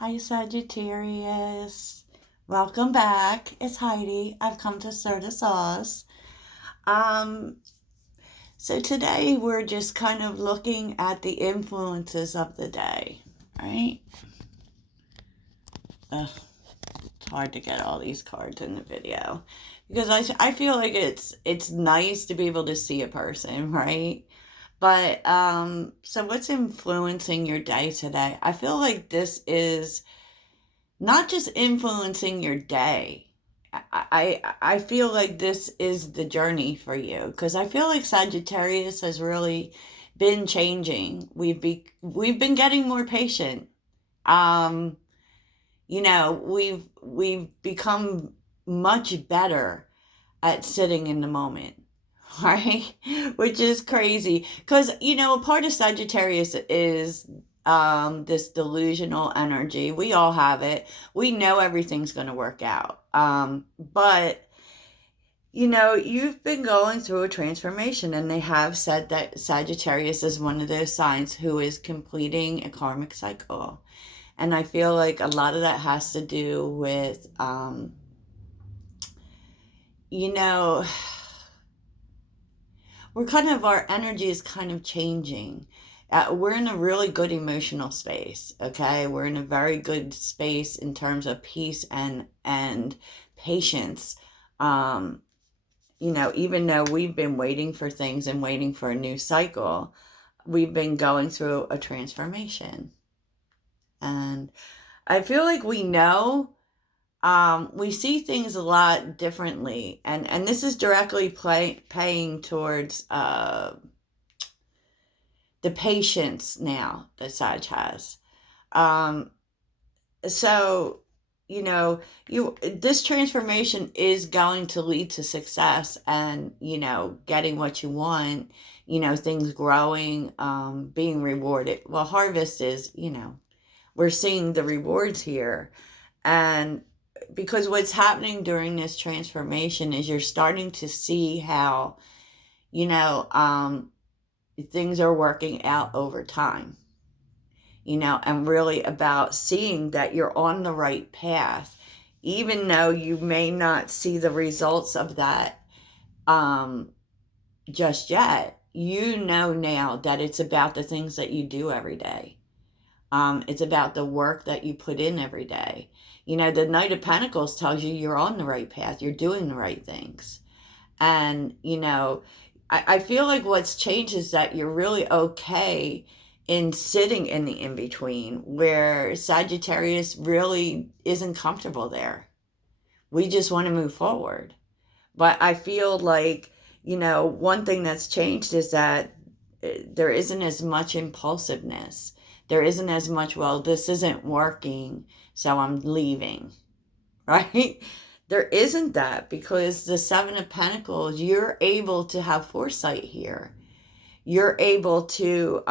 Hi, Sagittarius. Welcome back. It's Heidi. I've come to stir the sauce. Um, so today we're just kind of looking at the influences of the day, right? Ugh, it's hard to get all these cards in the video because I feel like it's nice to be able to see a person, right? But so what's influencing your day today? I feel like this is not just influencing your day. I feel like this is the journey for you because I feel like Sagittarius has really been changing. We've been getting more patient. Um, we've become much better at sitting in the moment, right? Which is crazy because a part of Sagittarius is this delusional energy. We all have it. We know everything's going to work out. But you've been going through a transformation, and they have said that Sagittarius is one of those signs who is completing a karmic cycle. And I feel like a lot of that has to do with, you know, our energy is kind of changing. We're in a really good emotional space, okay? We're in a very good space in terms of peace and patience. Um, even though we've been waiting for things and waiting for a new cycle, we've been going through a transformation. And I feel like we see things a lot differently, and this is directly paying towards the patience now that Sag has. Um, so this transformation is going to lead to success and getting what you want, things growing, being rewarded. Well, harvest is, we're seeing the rewards here. And because what's happening during this transformation is you're starting to see how you know um things are working out over time, and really about seeing that you're on the right path, even though you may not see the results of that um just yet. Now that it's about the things that you do every day. It's about the work that you put in every day. The Knight of Pentacles tells you you're on the right path, you're doing the right things. And, I feel like what's changed is that you're really okay in sitting in the in between, where Sagittarius really isn't comfortable there. We just want to move forward. But I feel like, one thing that's changed is that there isn't as much impulsiveness. There isn't as much, well, this isn't working, so I'm leaving, right? There isn't that because the Seven of Pentacles, you're able to have foresight here. You're able to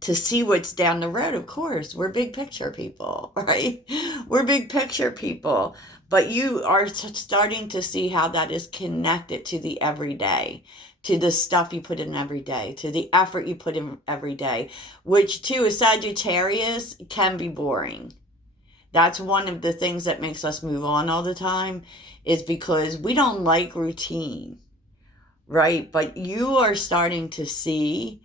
see what's down the road. Of course, we're big picture people, right? We're big picture people, but you are starting to see how that is connected to the everyday, to the stuff you put in every day, to the effort you put in every day, which to a Sagittarius can be boring. That's one of the things that makes us move on all the time, is because we don't like routine, right? But you are starting to see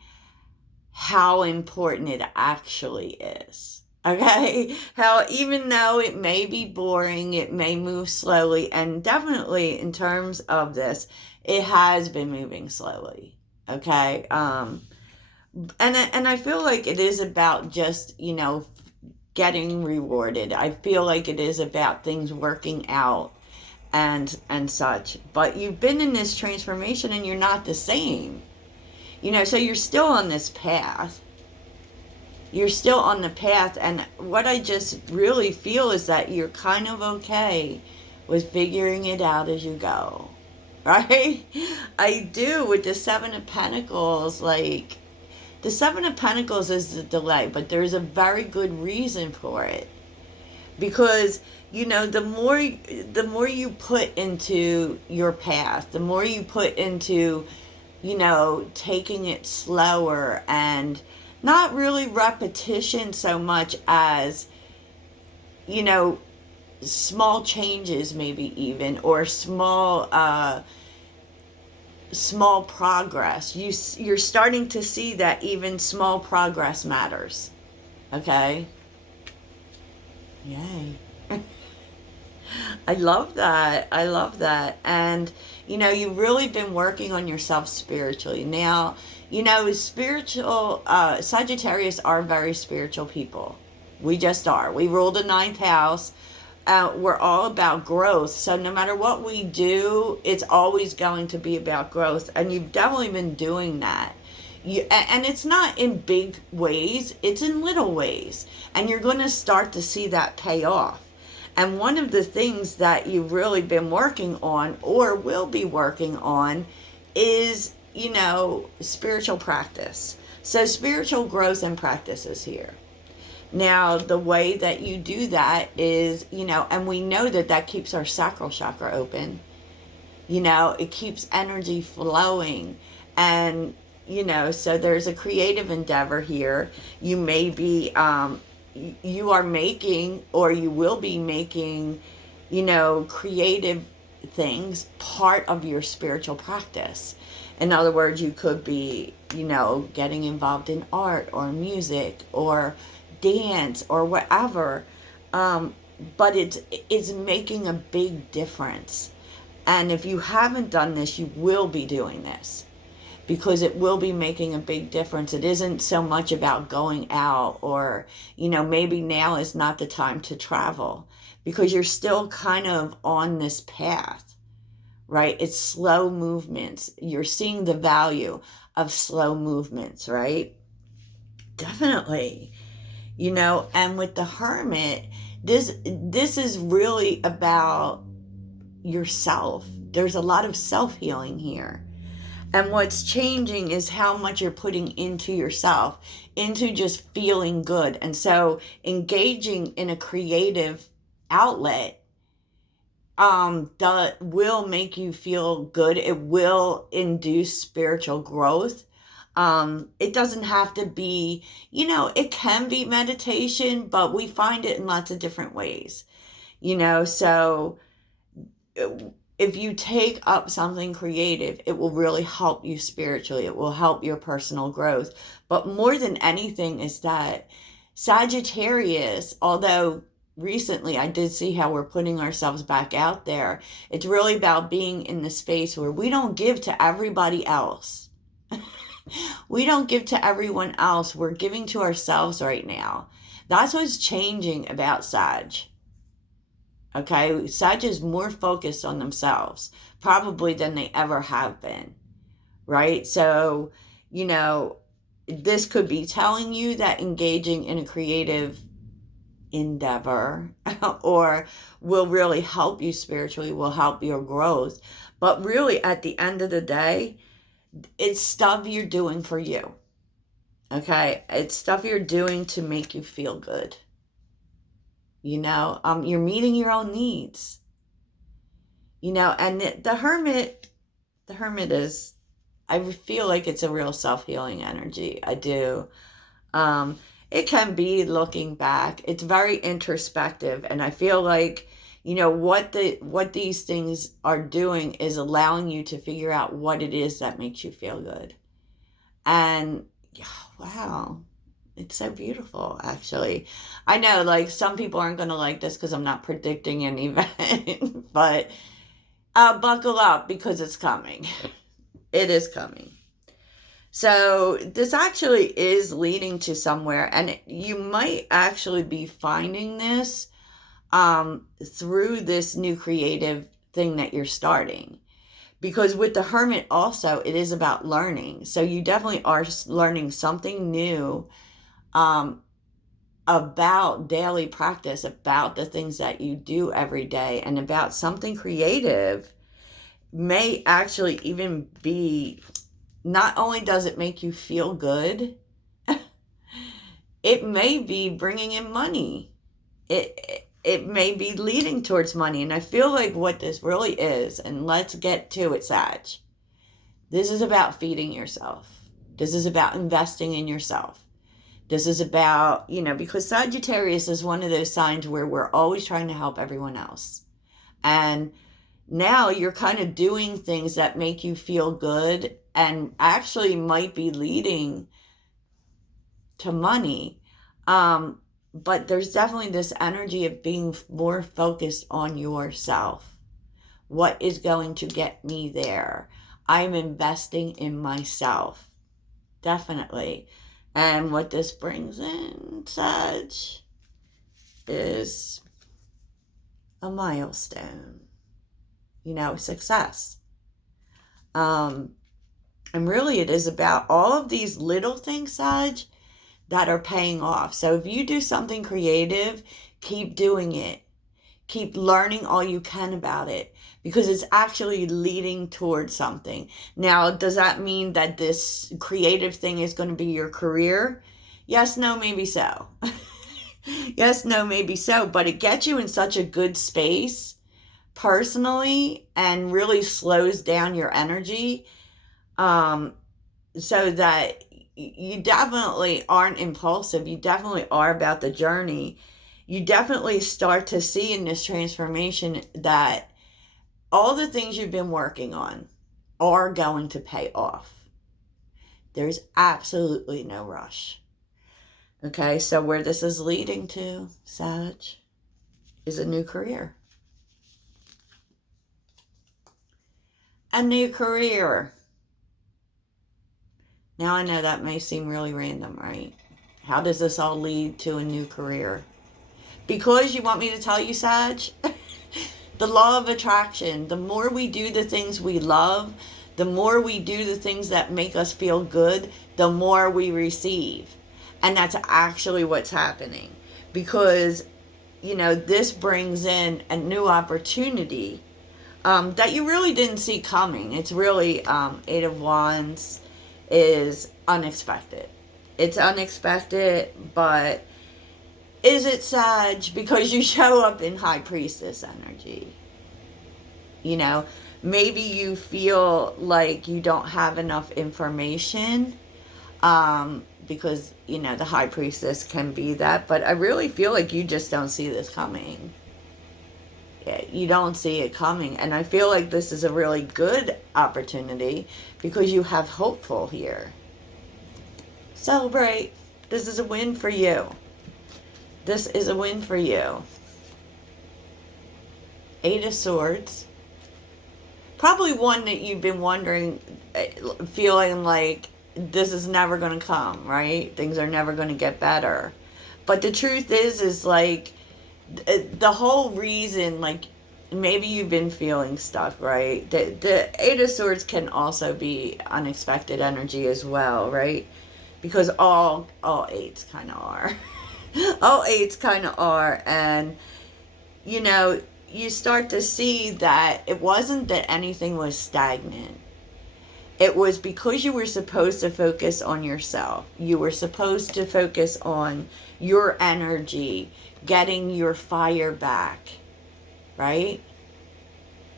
how important it actually is. Okay? How even though it may be boring, it may move slowly, and definitely in terms of this, it has been moving slowly. Okay? And I feel like it is about just, getting rewarded. I feel like it is about things working out and such. But you've been in this transformation and you're not the same. So you're still on this path. You're still on the path, and what I just really feel is that you're kind of okay with figuring it out as you go. Right? I do with the Seven of Pentacles, like the Seven of Pentacles is the delay, but there's a very good reason for it. Because, the more you put into your path, the more you put into, taking it slower and not really repetition so much as, you know, small changes, maybe even, or small progress. You're starting to see that even small progress matters. Okay? Yay. I love that. I love that. And, you've really been working on yourself spiritually. Now, spiritual, Sagittarius are very spiritual people. We just are. We rule the ninth house. We're all about growth. So no matter what we do, it's always going to be about growth. And you've definitely been doing that. And it's not in big ways, it's in little ways. And you're going to start to see that pay off. And one of the things that you've really been working on or will be working on is, spiritual practice. So spiritual growth and practice is here. Now, the way that you do that is, and we know that that keeps our sacral chakra open. It keeps energy flowing. And, so there's a creative endeavor here. You may be, you are making, or you will be making, creative things part of your spiritual practice. In other words, you could be, getting involved in art or music or dance or whatever. But it's making a big difference. And if you haven't done this, you will be doing this, because it will be making a big difference. It isn't so much about going out or, maybe now is not the time to travel, because you're still kind of on this path, right? It's slow movements. You're seeing the value of slow movements, right? Definitely. And with the Hermit, this is really about yourself. There's a lot of self-healing here. And what's changing is how much you're putting into yourself, into just feeling good. And so engaging in a creative outlet that will make you feel good. It will induce spiritual growth. It doesn't have to be, it can be meditation, but we find it in lots of different ways, so if you take up something creative, it will really help you spiritually. It will help your personal growth. But more than anything is that Sagittarius, although recently I did see how we're putting ourselves back out there, it's really about being in the space where we don't give to everybody else. We don't give to everyone else. We're giving to ourselves right now. That's what's changing about Sag. Okay, Sag is more focused on themselves, probably than they ever have been, right? So, this could be telling you that engaging in a creative endeavor or will really help you spiritually, will help your growth. But really, at the end of the day, it's stuff you're doing for you. Okay, it's stuff you're doing to make you feel good. You're meeting your own needs. And the hermit is, I feel like it's a real self-healing energy. I do. It can be looking back. It's very introspective, and I feel like, what these things are doing is allowing you to figure out what it is that makes you feel good. And wow, it's so beautiful, actually. I know, like, some people aren't going to like this because I'm not predicting an event, but buckle up because it's coming. It is coming. So this actually is leading to somewhere, and you might actually be finding this through this new creative thing that you're starting. Because with the Hermit also, it is about learning. So you definitely are learning something new about daily practice, about the things that you do every day, and about something creative. May actually even be, not only does it make you feel good, it may be bringing in money. It may be leading towards money. And I feel like what this really is, and let's get to it, Sag, this is about feeding yourself. This is about investing in yourself. This is about, because Sagittarius is one of those signs where we're always trying to help everyone else. And now you're kind of doing things that make you feel good and actually might be leading to money. But there's definitely this energy of being more focused on yourself. What is going to get me there? I'm investing in myself. Definitely. And what this brings in, Sag, is a milestone. Success. And really it is about all of these little things, Sag, that are paying off. So if you do something creative, keep doing it. Keep learning all you can about it because it's actually leading towards something. Now, does that mean that this creative thing is going to be your career? Yes, no, maybe so. Yes, no, maybe so. But it gets you in such a good space personally and really slows down your energy, so that you definitely aren't impulsive. You definitely are about the journey. You definitely start to see in this transformation that all the things you've been working on are going to pay off. There's absolutely no rush. Okay, so where this is leading to, Sag, is a new career. A new career. Now I know that may seem really random, right? How does this all lead to a new career? Because you want me to tell you, Sag, the law of attraction, the more we do the things we love, the more we do the things that make us feel good, the more we receive. And that's actually what's happening. Because, this brings in a new opportunity that you really didn't see coming. It's really, Eight of Wands is unexpected. It's unexpected, but is it, Sag? Because you show up in High Priestess energy. Maybe you feel like you don't have enough information, because, the High Priestess can be that, but I really feel like you just don't see this coming. Yeah, you don't see it coming, and I feel like this is a really good opportunity because you have hopeful here. Celebrate. This is a win for you. This is a win for you. Eight of Swords. Probably one that you've been wondering, feeling like this is never going to come, right? Things are never going to get better. But the truth is like, the whole reason, like, maybe you've been feeling stuck, right? The Eight of Swords can also be unexpected energy as well, right? Because all eights kind of are. All eights kind of are. And, you start to see that it wasn't that anything was stagnant. It was because you were supposed to focus on yourself. You were supposed to focus on your energy, getting your fire back, right?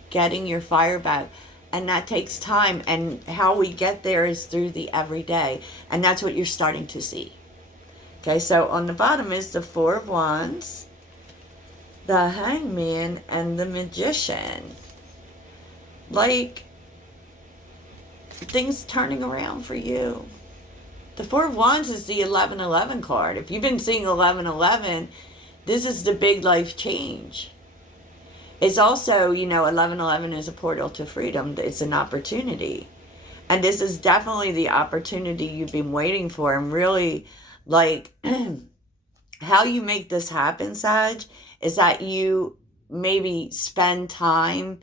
Getting your fire back. And that takes time. And how we get there is through the everyday. And that's what you're starting to see. Okay, so on the bottom is the Four of Wands, the Hangman, and the Magician. Like, things turning around for you. The Four of Wands is the 1111 card. If you've been seeing 1111, this is the big life change. It's also, 1111 is a portal to freedom. It's an opportunity. And this is definitely the opportunity you've been waiting for. And really, like, how you make this happen, Sag, is that you maybe spend time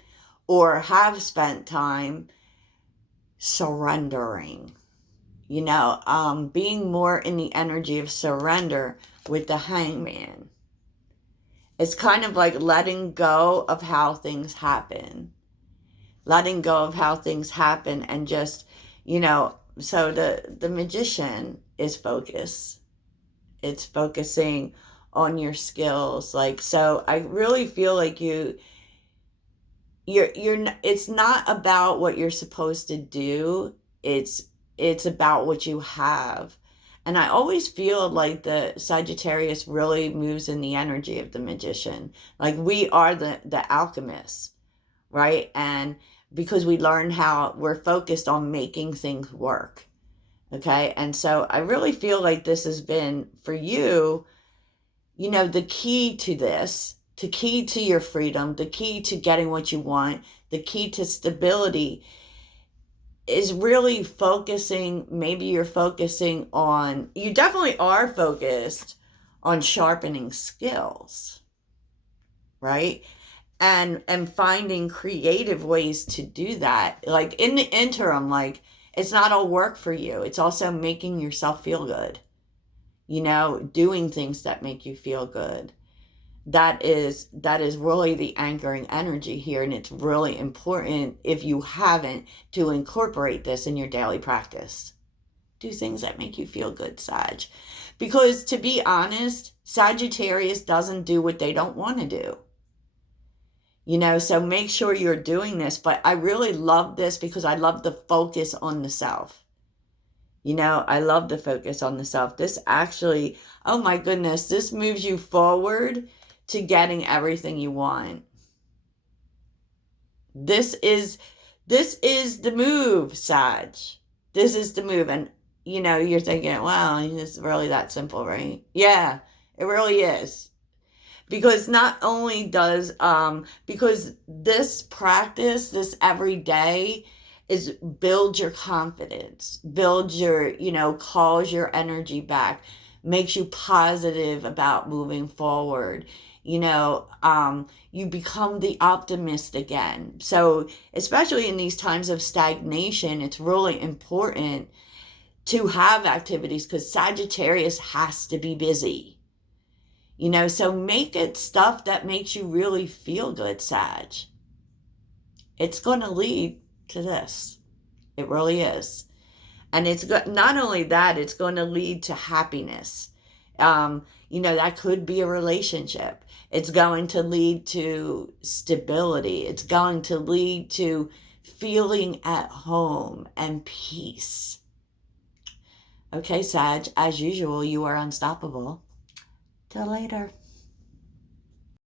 or have spent time surrendering. Being more in the energy of surrender with the Hangman. It's kind of like letting go of how things happen. Letting go of how things happen and just, so the Magician is focus. It's focusing on your skills. Like, so I really feel like you're it's not about what you're supposed to do. It's about what you have. And I always feel like the Sagittarius really moves in the energy of the magician. Like we are the alchemists, right? And because we learn how we're focused on making things work. Okay. And so I really feel like this has been for you, you know, the key to this, the key to your freedom, the key to getting what you want, the key to stability is really focusing. Maybe you're focusing on, you definitely are focused on sharpening skills, right? And finding creative ways to do that. Like in the interim, like it's not all work for you. It's also making yourself feel good. You know, doing things that make you feel good. That is really the anchoring energy here, and it's really important, if you haven't, to incorporate this in your daily practice. Do things that make you feel good, Sag. Because to be honest, Sagittarius doesn't do what they don't want to do. You know, so make sure you're doing this. But I really love this because I love the focus on the self. You know, I love the focus on the self. This actually, oh my goodness, this moves you forward to getting everything you want. This is the move, Sag. This is the move. And you know, you're thinking, wow, it's really that simple, right? Yeah, it really is. Because not only does because this practice, this every day, is build your confidence, build your, you know, calls your energy back, makes you positive about moving forward. You know, you become the optimist again. So especially in these times of stagnation, it's really important to have activities because Sagittarius has to be busy. You know, so make it stuff that makes you really feel good, Sag. It's going to lead to this. It really is. And it's not only that, it's going to lead to happiness. You know, that could be a relationship. It's going to lead to stability. It's going to lead to feeling at home and peace. Okay, Sag, as usual, you are unstoppable. Till later.